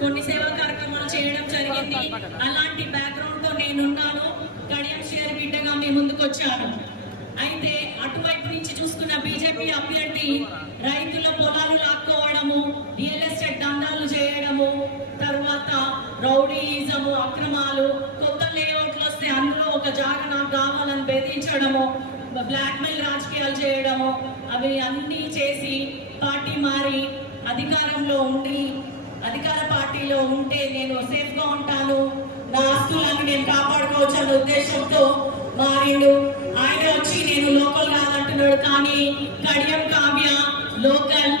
కొన్ని సేవా కార్యక్రమాలు చేయడం జరిగింది. అలాంటి బ్యాక్గ్రౌండ్ తో నేనున్నాను. కడియం షేర్ బిడ్డగా మీ ముందుకు వచ్చాను. అయితే అటువైపు నుంచి చూసుకున్న బీజేపీ అభ్యర్థి రైతుల పొలాలు లాక్కోవడము, రియల్ ఎస్టేట్ దందాలు చేయడము, తర్వాత రౌడీయిజము, అక్రమాలు, కొత్త లేఅవుట్లు వస్తే అందులో ఒక జాగా నాకు కావాలని బెదిరించడము, బ్లాక్ మెయిల్ రాజకీయాలు చేయడము, అవి అన్నీ చేసి పార్టీ మారి అధికారంలో ఉండి అధికార పార్టీలో ఉంటే నేను సేఫ్ గా ఉంటాను, నా ఆస్తులను నేను కాపాడుకోవచ్చు అనే ఉద్దేశంతో మారిండు. ఆయన వచ్చి నేను లోకల్ కాదంటున్నాడు, కానీ కడియం కావ్య లోకల్.